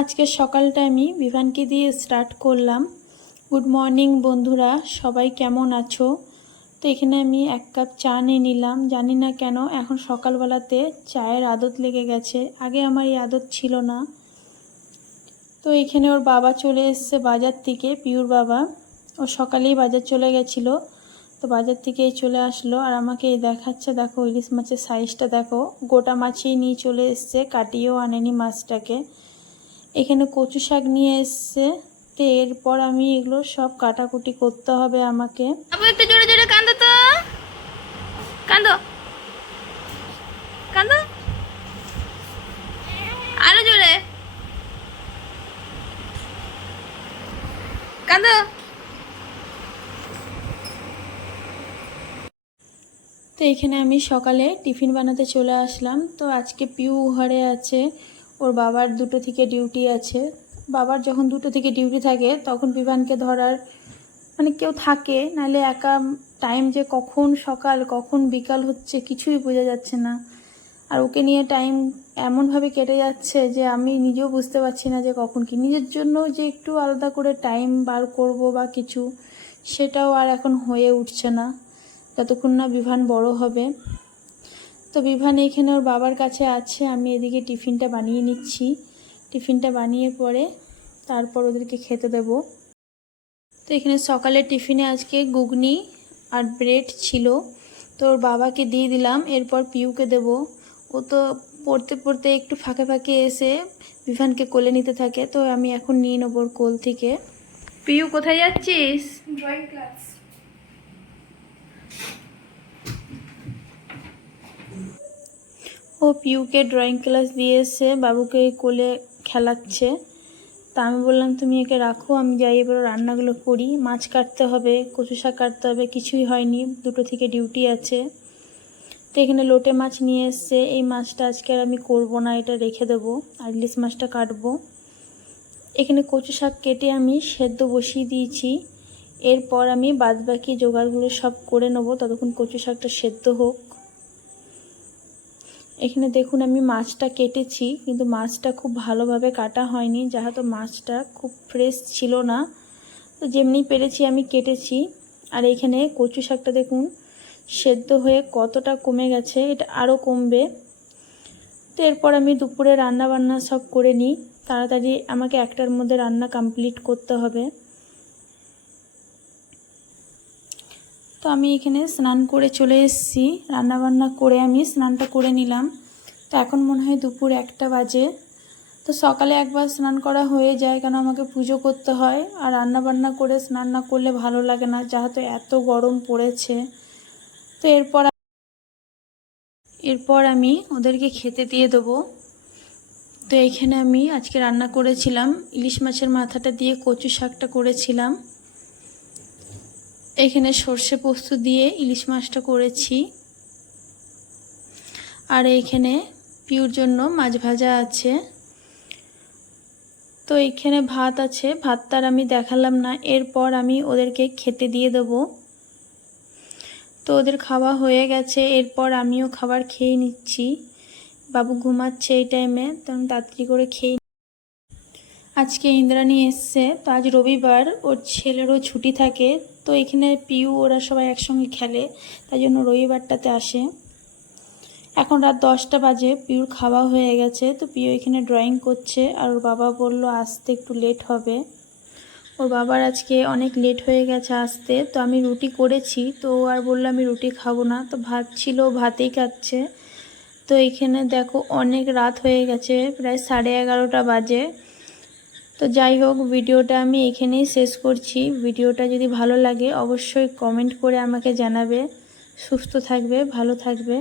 আজকে সকালটা আমি বিভানকে দিয়ে স্টার্ট করলাম। গুড মর্নিং বন্ধুরা, সবাই কেমন আছো? তো এখানে আমি 1 কাপ চা নিয়ে নিলাম। জানি না কেন এখন সকালবেলাতে চায়ের আদত লেগে গেছে, আগে আমার এই আদত ছিল না। তো এখানে ওর বাবা চলে এসছে বাজার থেকে, পিউর বাবা। ও সকালেই বাজার চলে গেছিলো, তো বাজার থেকেই চলে আসলো আর আমাকে এই দেখাচ্ছে, দেখো ইলিশ মাছের সাইজটা দেখো, গোটা মাছই নিয়ে চলে এসছে, কাটিয়েও আনেনি মাছটাকে। এখানে কচু শাক নিয়ে এসছে, তো এরপর আমি এগুলো সব কাটাকুটি করতে হবে আমাকে। একটু জোরে জোরে কান্দো তো, কান্দো কান্দো আরো জোরে কান্দো। তো এখানে আমি সকালে টিফিন বানাতে চলে আসলাম। তো আজকে পিউ ঘরে আছে, ওর বাবার 2টো থেকে ডিউটি আছে। বাবার যখন 2টো থেকে ডিউটি থাকে তখন বিভানকে ধরার কেউ থাকে, নাহলে একা টাইম যে কখন সকাল কখন বিকাল হচ্ছে কিছুই বোঝা যাচ্ছে না। আর ওকে নিয়ে টাইম এমনভাবে কেটে যাচ্ছে যে আমি নিজেও বুঝতে পারছি না যে কখন কি নিজের জন্য যে একটু আলাদা করে টাইম বার করব বা কিছু, সেটাও আর এখন হয়ে উঠছে না যতক্ষণ না বিভান বড় হবে। তো বিভান এখানে ওর বাবার কাছে আছে, আমি এদিকে টিফিনটা বানিয়ে নিচ্ছি। টিফিনটা বানিয়ে পরে তারপর ওদেরকে খেতে দেব। তো এখানে সকালের টিফিনে আজকে ঘুগনি আর ব্রেড ছিল, তো ওর বাবাকে দিয়ে দিলাম, এরপর পিউকে দেব। ও তো পড়তে পড়তে একটু ফাঁকে ফাঁকে এসে বিভানকে কোলে নিতে থাকে, তো আমি এখন নিয়ে নেবো ওর কোল থেকে। পিউ কোথায় যাচ্ছিস? Drawing class. ও পিউকে ড্রয়িং ক্লাস দিয়ে এসে বাবুকে কোলে খেলাচ্ছে। তা আমি বললাম তুমি একে রাখো, আমি যাই এবার রান্নাগুলো করি। মাছ কাটতে হবে, কচু শাক কাটতে হবে, কিছুই হয়নি, 2টো থেকে ডিউটি আছে। তো এখানে লোটে মাছ নিয়ে এসছে, এই মাছটা আজকে আর আমি করবো না, এটা রেখে দেবো, আর ইলিশ মাছটা কাটবো। এখানে কচু শাক কেটে আমি সেদ্ধ বসিয়ে দিয়েছি, এরপর আমি বাদবাকি জোগাড়গুলো সব করে নেবো, ততক্ষণ কচু শাকটা সেদ্ধ হোক। এখানে দেখুন আমি মাছটা কেটেছি, কিন্তু মাছটা খুব ভালোভাবে কাটা হয়নি, যেহেতু মাছটা খুব ফ্রেশ ছিল না। তো যেমনি পেরেছি আমি কেটেছি। আর এখানে কচু শাকটা দেখুন সেদ্ধ হয়ে কতটা কমে গেছে, এটা আরও কমবে। তো এরপর আমি দুপুরে রান্না বান্না সব করে নিই, তাড়াতাড়ি আমাকে 1টার মধ্যে রান্না কমপ্লিট করতে হবে। তো আমি এখানে স্নান করে চলে এসেছি, রান্নাবান্না করে আমি স্নানটা করে নিলাম। তো এখন মনে হয় দুপুর 1টা বাজে। তো সকালে একবার স্নান করা হয়ে যায়, কেন আমাকে পুজো করতে হয়, আর রান্নাবান্না করে স্নান না করলে ভালো লাগে না, যেহেতু এত গরম পড়েছে। তো এরপর আমি ওদেরকে খেতে দিয়ে দেবো। তো এইখানে আমি আজকে রান্না করেছিলাম ইলিশ মাছের মাথাটা দিয়ে কচু শাকটা করেছিলাম। এখানে সর্ষে পোস্ত দিয়ে ইলিশ মাছটা করেছি। আর এইখানে পিউর জন্য মাছ ভাজা আছে। তো এইখানে ভাত আছে, ভাতটার আমি দেখালাম না, এরপর আমি ওদেরকে খেতে দিয়ে দেবো। তো ওদের খাওয়া হয়ে গেছে, এরপর আমিও খাবার খেয়ে নিচ্ছি। বাবু ঘুমাচ্ছে এই টাইমে, তো আমি তাড়াতাড়ি করে খেয়ে। আজকে ইন্দ্রাণী এসছে, তো আজ রবিবার, ওর ছেলেরও ছুটি থাকে। তো এখানে পিউ ওরা সবাই একসঙ্গে খেলে, তাই জন্য রবিবারটাতে আসে। এখন রাত 10টা বাজে, পিউর খাওয়া হয়ে গেছে। তো পিউ এখানে ড্রয়িং করছে, আর ওর বাবা বলল আসতে একটু লেট হবে। ওর বাবার আজকে অনেক লেট হয়ে গেছে আসতে। তো আমি রুটি করেছি, তো আর বললো আমি রুটি খাবো না, তো ভাত ছিল, ভাতেই খাচ্ছে। তো এখানে দেখো অনেক রাত হয়ে গেছে, প্রায় 11:30টা বাজে। তো যাই হোক, ভিডিওটা আমি এখানেই শেষ করছি। ভিডিওটা যদি ভালো লাগে অবশ্যই কমেন্ট করে আমাকে জানাবে। সুস্থ থাকবে, ভালো থাকবে।